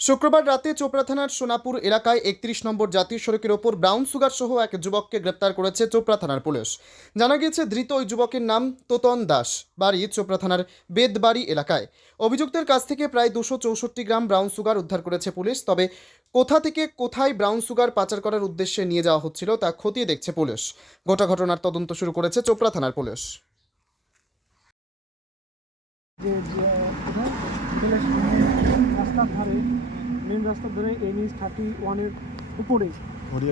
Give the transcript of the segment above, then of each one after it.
শুক্রবার রাতে চোপড়া থানার সোনাপুর এলাকায় ৩১ নম্বর জাতীয় সড়কের ওপর ব্রাউন সুগার সহ এক যুবককে গ্রেপ্তার করেছে চোপড়া থানার পুলিশ। জানা গিয়েছে ধৃত ওই যুবকের নাম তোতন দাস, বাড়ি চোপড়া থানার বেদবাড়ি এলাকায়। অভিযুক্তের কাছ থেকে প্রায় 264 গ্রাম ব্রাউন সুগার উদ্ধার করেছে পুলিশ। তবে কোথা থেকে কোথায় ব্রাউন সুগার পাচার করার উদ্দেশ্যে নিয়ে যাওয়া হচ্ছিল তা খতিয়ে দেখছে পুলিশ। গোটা ঘটনার তদন্ত শুরু করেছে চোপড়া থানার পুলিশ। রাস্তার ধারে মেন রাস্তার ধরে NH-31-এর উপরে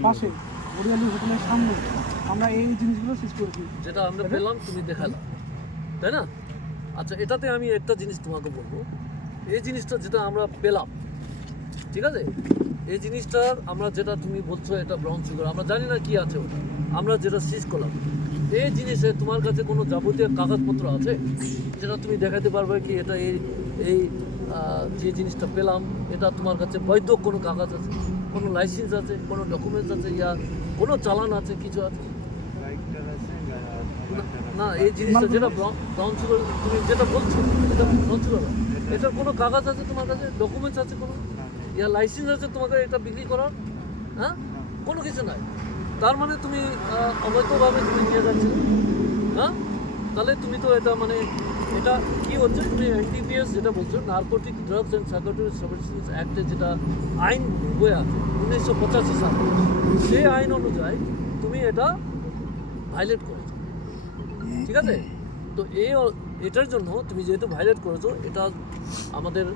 পাশে হরিয়ালি হোটেলের সামনে আমরা এই জিনিসগুলো সিজ করেছি, যেটা আমরা পেলাম তুমি দেখালাম, তাই না? আচ্ছা, এটাতে আমি একটা জিনিস তোমাকে বলবো। এই জিনিসটা যেটা আমরা পেলাম, ঠিক আছে, এই জিনিসটার আমরা যেটা তুমি বলছো এটা ব্রাউন সুগার, আমরা জানি না কি আছে ওটা, আমরা যেটা সিজ করলাম এই জিনিসে তোমার কাছে কোনো যাবতীয় কাগজপত্র আছে যেটা তুমি দেখাতে পারবে কি এটা এই এই যে জিনিসটা পেলাম এটা তোমার কাছে বৈধ কোনো কাগজ আছে, কোনো লাইসেন্স আছে, কোনো ডকুমেন্টস আছে, ইয়া কোনো চালান আছে, কিছু আছে? না, এই জিনিসটা যেটা ব্রাউন সুগার তুমি যেটা বলছো এটা ব্রাউন সুগার, এটার কোনো কাগজ আছে তোমার কাছে, ডকুমেন্টস আছে কোনো, ইয়া লাইসেন্স আছে তোমাকে এটা বিক্রি করার? হ্যাঁ, কোনো কিছু নাই। তার মানে তুমি অবৈধভাবে তুমি নিয়ে যাচ্ছ। হ্যাঁ, তাহলে তুমি তো এটা মানে এটা কি হচ্ছে, তুমি NDPS যেটা বলছো, narcotic drugs and psychotropic substances অ্যাক্টে যেটা আইন বয়ে আছে 1985 সালে, সেই আইন অনুযায়ী তুমি এটা ভাইলেট করেছো, ঠিক আছে? তো এটার জন্য তুমি যেহেতু ভাইলেট করেছো, এটা আমাদের